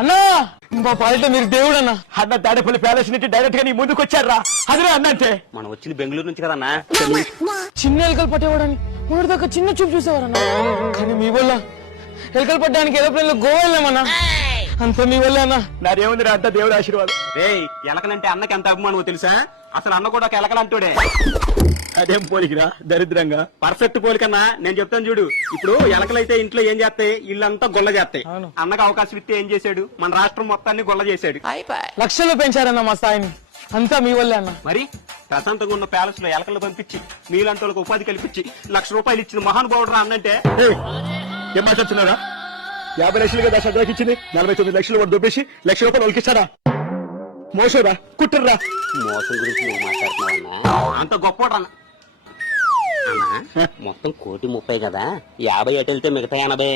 అన్నా మా పాలిట మీరు దేవుడు అన్న. అన్న తాడేపల్లి ప్యాలెస్ నుంచి డైరెక్ట్ గా నీ ముందుకు వచ్చారా? అదిరే అన్న అంటే మనం వచ్చింది బెంగళూరు నుంచి కదన్నా. చిన్న ఎలుకలు పట్టేవాడని మొదటి దాకా చిన్న చూపు చూసేవారన్నా. కానీ మీ వల్ల ఎలుకలు పట్టడానికి ఏరోప్లేన్ లో గోవా వెళ్ళామన్నా. అంత మీ వల్ల అన్నా. నాదేముంది అంతా దేవుడు ఆశీర్వాదం. రేయ్ ఎలకలంటే అన్నకి ఎంత అభిమానమో తెలుసా? అసలు అన్న కూడా ఒక ఎలకలంటోడే. అదేం పోలికిరా దరిద్రంగా. పర్ఫెక్ట్ పోలికన్నా. నేను చెప్తాను చూడు. ఇప్పుడు ఎలకలైతే ఇంట్లో ఏం చేస్తాయి? ఇల్లంతా గొల్ల చేస్తాయి. అవును. అన్నకు అవకాశం ఇస్తే ఏం చేశాడు? మన రాష్ట్రం మొత్తాన్ని గొల్ల చేశాడు. లక్షల్లో పెంచారన్న మా స్థాయిని. అంతా మీ వల్లే అన్న. మరి ప్రశాంతంగా ఉన్న ప్యాలెస్ లో ఎలకలు పంపించి మీలాంటి వాళ్ళకి ఉపాధి కల్పించి ₹1,00,000 ఇచ్చిన మహానుభావుడు రా అన్నంటే. ఏయ్, ఏం మాట్లాడుతున్నారా? 50 లక్షలు కదా సదాకి ఇచ్చింది. 49 లక్షలు వాడు దొబ్బేసి ₹1,00,000 వాళ్ళకిస్తాడా? మోసరా కుట్టర్రా. మోసం గురించి నువ్వు మాట్లాడుతున్నావన్నా? అంత గొప్పోడు అన్న. మొత్తం 1,30,00,000 కదా, 50 అటు వెళ్తే మిగతా 80.